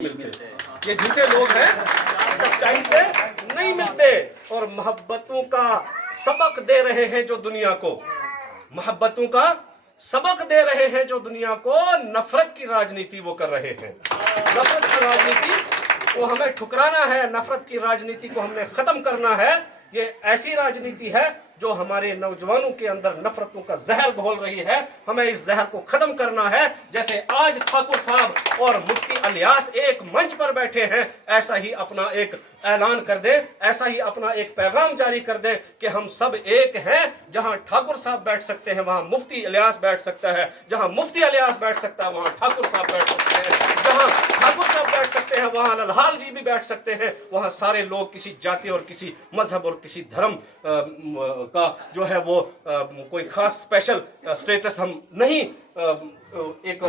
मिलते। ये झूठे लोग हैं, सच्चाई से नहीं मिलते और मोहब्बतों का सबक दे रहे हैं जो दुनिया को, मोहब्बतों का सबक दे रहे हैं जो दुनिया को। नफरत की राजनीति वो कर रहे हैं। नफरत की राजनीति को हमें ठुकराना है, नफरत की राजनीति को हमने खत्म करना है। ये ऐसी राजनीति है जो हमारे नौजवानों के अंदर नफरतों का जहर घोल रही है। हमें इस जहर को खत्म करना है। जैसे आज ठाकुर साहब और मुफ्ती इलियास एक मंच पर बैठे हैं, ऐसा ही अपना एक ऐलान कर दे, ऐसा ही अपना एक पैगाम जारी कर दे कि हम सब एक हैं। जहां ठाकुर साहब बैठ सकते हैं वहां मुफ्ती इलियास बैठ सकता है, जहां मुफ्ती इलियास बैठ सकता है वहां ठाकुर साहब बैठ सकते हैं, जहां ठाकुर साहब बैठ सकते हैं वहां ललहाल जी भी बैठ सकते हैं। वहां सारे लोग किसी जाति और किसी मजहब और किसी धर्म का जो है वो कोई खास स्पेशल स्टेटस हम नहीं, एक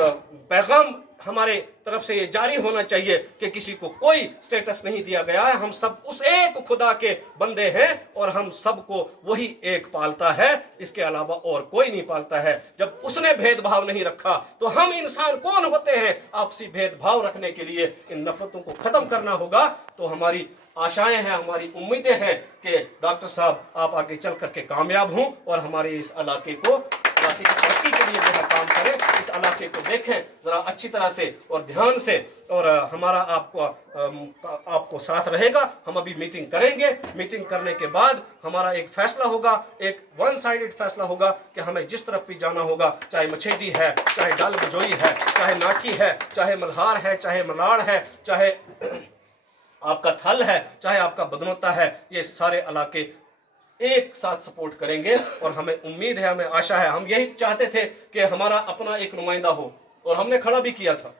पैगाम हमारे तरफ से ये जारी होना चाहिए कि किसी को कोई स्टेटस नहीं दिया गया है। हम सब उस एक खुदा के बंदे हैं और हम सबको वही एक पालता है, इसके अलावा और कोई नहीं पालता है। जब उसने भेदभाव नहीं रखा तो हम इंसान कौन होते हैं आपसी भेदभाव रखने के लिए? इन नफरतों को खत्म करना होगा। तो हमारी आशाएं हैं, हमारी उम्मीदें हैं कि डॉक्टर साहब आप आगे चल करके कामयाब हों और हमारे इस इलाके की तरक्की के लिए जो काम करें। इस इलाके को देखें जरा अच्छी तरह से और ध्यान से, और हमारा आपको साथ रहेगा। हम अभी मीटिंग करेंगे, मीटिंग करने के बाद हमारा एक फैसला होगा, एक वन साइडेड फैसला होगा कि हमें जिस तरफ भी जाना होगा, चाहे मछेडी है, चाहे डाल बजोई है, चाहे नाठी है, चाहे मल्हार है, चाहे मलाड़ है, चाहे आपका थल है, चाहे आपका बदनोता है, ये सारे इलाके एक साथ सपोर्ट करेंगे। और हमें उम्मीद है, हमें आशा है, हम यही चाहते थे कि हमारा अपना एक नुमाइंदा हो और हमने खड़ा भी किया था,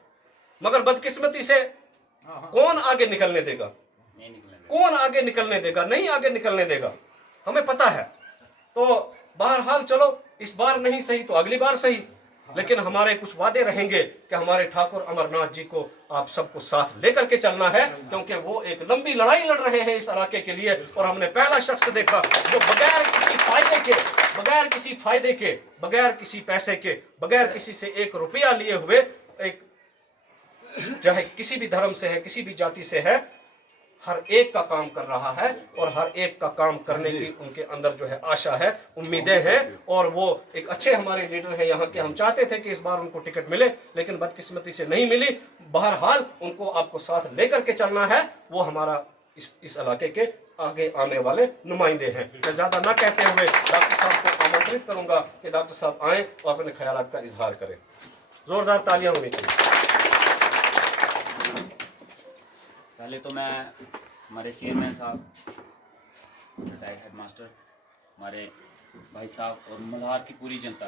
मगर बदकिस्मती से कौन आगे निकलने देगा? कौन आगे निकलने देगा? नहीं आगे निकलने देगा, हमें पता है। तो बहरहाल चलो, इस बार नहीं सही तो अगली बार सही, लेकिन हमारे कुछ वादे रहेंगे कि हमारे ठाकुर अमरनाथ जी को आप सबको साथ लेकर के चलना है, क्योंकि वो एक लंबी लड़ाई लड़ रहे हैं इस इलाके के लिए। और हमने पहला शख्स देखा जो बगैर किसी फायदे के, बगैर किसी फायदे के, बगैर किसी पैसे के, बगैर किसी से एक रुपया लिए हुए, एक चाहे किसी भी धर्म से है, किसी भी जाति से है, हर एक का काम कर रहा है और हर एक का काम करने की उनके अंदर जो है आशा है, उम्मीदें हैं। और वो एक अच्छे हमारे लीडर हैं यहाँ के। हम चाहते थे कि इस बार उनको टिकट मिले, लेकिन बदकिस्मती से नहीं मिली। बहरहाल उनको आपको साथ लेकर के चलना है। वो हमारा इस इलाके के आगे आने वाले नुमाइंदे हैं। मैं ज्यादा ना कहते हुए डॉक्टर साहब को आमंत्रित करूंगा कि डॉक्टर साहब आए और अपने ख्यालात का इजहार करें। जोरदार तालियां होनी चाहिए। पहले तो मैं हमारे चेयरमैन साहब, रिटायर्ड हेडमास्टर, हमारे भाई साहब और मल्हार की पूरी जनता